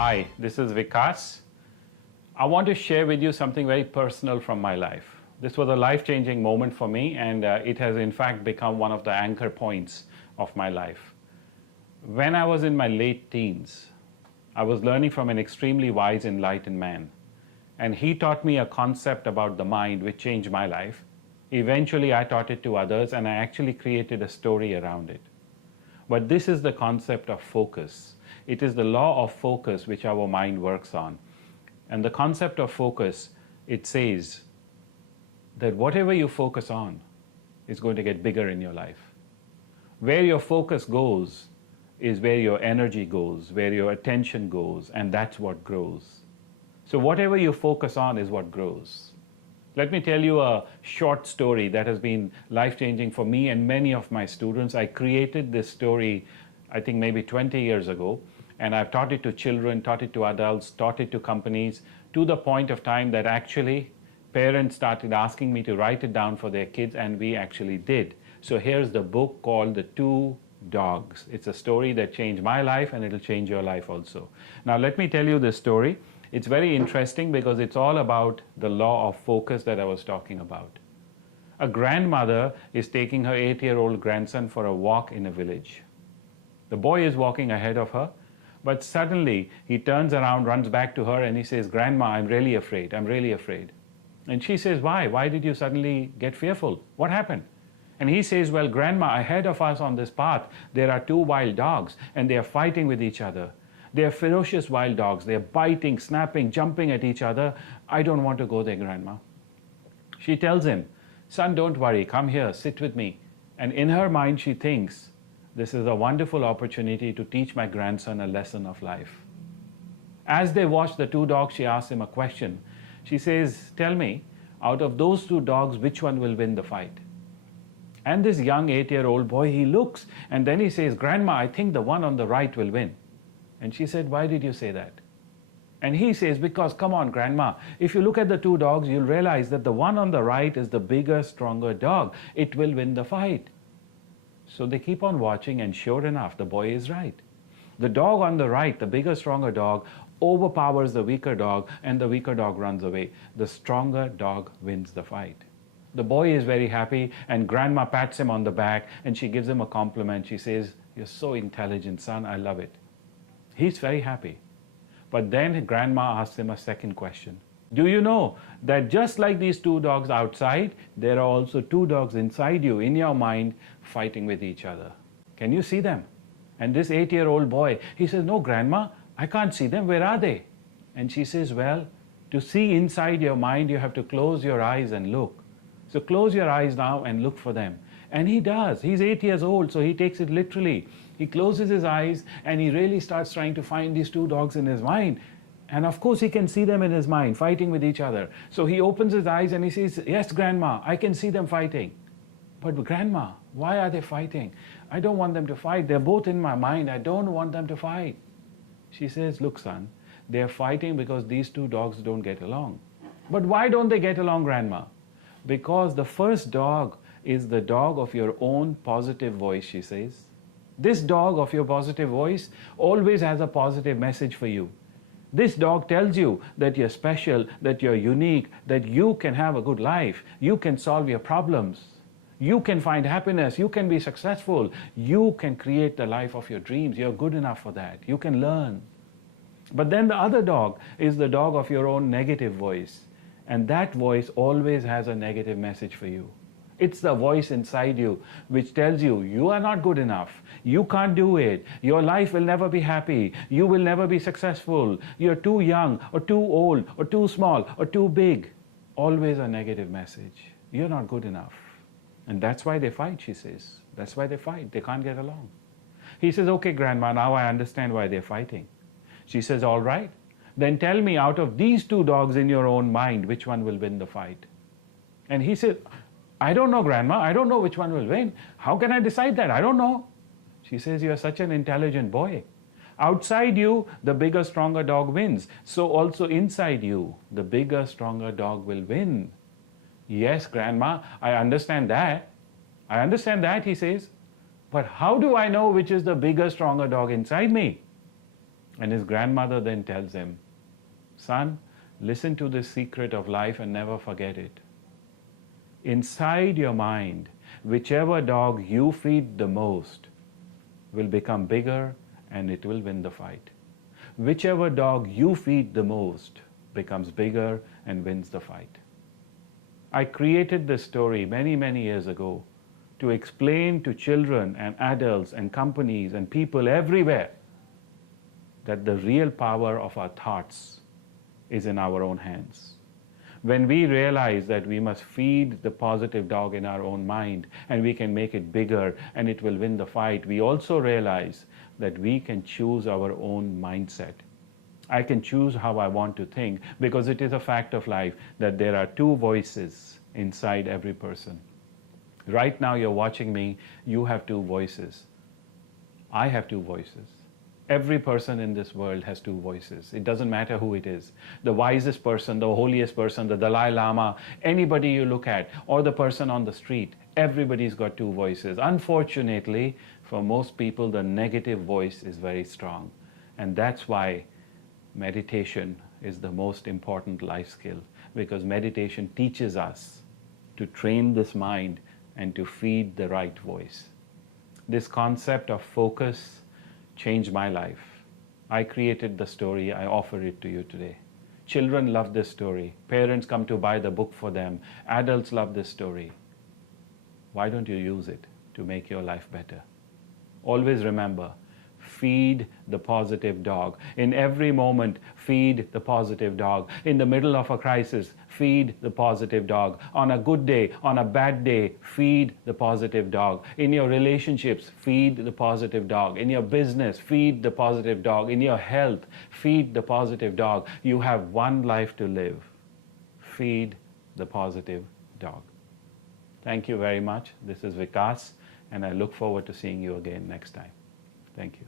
Hi, this is Vikas. I want to share with you something very personal from my life. This was a life-changing moment for me, and it has in fact become one of the anchor points of my life. When I was in my late teens, I was learning from an extremely wise, enlightened man, and he taught me a concept about the mind which changed my life. Eventually, I taught it to others, and I actually created a story around it. But this is the concept of focus. It is the law of focus which our mind works on. And the concept of focus, it says that whatever you focus on is going to get bigger in your life. Where your focus goes is where your energy goes, where your attention goes, and that's what grows. So whatever you focus on is what grows. Let me tell you a short story that has been life-changing for me and many of my students. I created this story, I think maybe 20 years ago, and I've taught it to children, taught it to adults, taught it to companies, to the point of time that actually parents started asking me to write it down for their kids, and we actually did. So here's the book called The Two Dogs. It's a story that changed my life, and it'll change your life also. Now let me tell you this story. It's very interesting because it's all about the law of focus that I was talking about. A grandmother is taking her 8-year-old grandson for a walk in a village. The boy is walking ahead of her, but suddenly he turns around, runs back to her, and he says, "Grandma, I'm really afraid. I'm really afraid." And she says, "Why? Why did you suddenly get fearful? What happened?" And he says, "Well, Grandma, ahead of us on this path, there are 2 wild dogs, and they are fighting with each other. They are ferocious wild dogs. They are biting, snapping, jumping at each other. I don't want to go there, Grandma." She tells him, "Son, don't worry. Come here, sit with me." And in her mind, she thinks, this is a wonderful opportunity to teach my grandson a lesson of life. As they watch the 2 dogs, she asks him a question. She says, "Tell me, out of those 2 dogs, which one will win the fight?" And this young 8-year-old boy, he looks, and then he says, "Grandma, I think the one on the right will win." And she said, "Why did you say that?" And he says, "Because, come on, Grandma, if you look at the 2 dogs, you'll realize that the one on the right is the bigger, stronger dog. It will win the fight." So they keep on watching, and sure enough, the boy is right. The dog on the right, the bigger, stronger dog, overpowers the weaker dog, and the weaker dog runs away. The stronger dog wins the fight. The boy is very happy, and Grandma pats him on the back, and she gives him a compliment. She says, "You're so intelligent, son. I love it." He's very happy. But then Grandma asks him a second question. "Do you know that just like these 2 dogs outside, there are also 2 dogs inside you, in your mind, fighting with each other? Can you see them?" And this 8-year-old boy, he says, "No, Grandma, I can't see them. Where are they?" And she says, "Well, to see inside your mind, you have to close your eyes and look. So close your eyes now and look for them." And he does. He's 8 years old, so he takes it literally. He closes his eyes, and he really starts trying to find these 2 dogs in his mind. And of course, he can see them in his mind, fighting with each other. So he opens his eyes and he says, "Yes, Grandma, I can see them fighting." "But Grandma, why are they fighting? I don't want them to fight. They're both in my mind. I don't want them to fight." She says, "Look, son, they're fighting because these 2 dogs don't get along." "But why don't they get along, Grandma?" "Because the first dog is the dog of your own positive voice," she says. "This dog of your positive voice always has a positive message for you. This dog tells you that you're special, that you're unique, that you can have a good life, you can solve your problems, you can find happiness, you can be successful, you can create the life of your dreams, you're good enough for that, you can learn." But then the other dog is the dog of your own negative voice, and that voice always has a negative message for you. It's the voice inside you which tells you, you are not good enough, you can't do it, your life will never be happy, you will never be successful, you're too young, or too old, or too small, or too big. Always a negative message. You're not good enough. And that's why they fight, she says. That's why they fight. They can't get along. He says, "Okay, Grandma, now I understand why they're fighting." She says, "All right, then tell me, out of these 2 dogs in your own mind, which one will win the fight?" And he said, "I don't know, Grandma. I don't know which one will win. How can I decide that? I don't know." She says, "You're such an intelligent boy. Outside you, the bigger, stronger dog wins. So also inside you, the bigger, stronger dog will win." "Yes, Grandma, I understand that. I understand that," he says. "But how do I know which is the bigger, stronger dog inside me?" And his grandmother then tells him, son, listen to this secret of life and never forget it. Inside your mind, whichever dog you feed the most will become bigger and it will win the fight. Whichever dog you feed the most becomes bigger and wins the fight. I created this story many, many years ago to explain to children and adults and companies and people everywhere that the real power of our thoughts is in our own hands. When we realize that we must feed the positive dog in our own mind and we can make it bigger and it will win the fight, we also realize that we can choose our own mindset. I can choose how I want to think, because it is a fact of life that there are two voices inside every person. Right now you're watching me, you have two voices. I have two voices. Every person in this world has two voices. It doesn't matter who it is. The wisest person, the holiest person, the Dalai Lama, anybody you look at, or the person on the street, everybody's got two voices. Unfortunately, for most people, the negative voice is very strong. And that's why meditation is the most important life skill, because meditation teaches us to train this mind and to feed the right voice. This concept of focus changed my life. I created the story, I offer it to you today. Children love this story. Parents come to buy the book for them. Adults love this story. Why don't you use it to make your life better? Always remember, feed the positive dog. In every moment, feed the positive dog. In the middle of a crisis, feed the positive dog. On a good day, on a bad day, feed the positive dog. In your relationships, feed the positive dog. In your business, feed the positive dog. In your health, feed the positive dog. You have one life to live. Feed the positive dog. Thank you very much. This is Vikas, and I look forward to seeing you again next time. Thank you.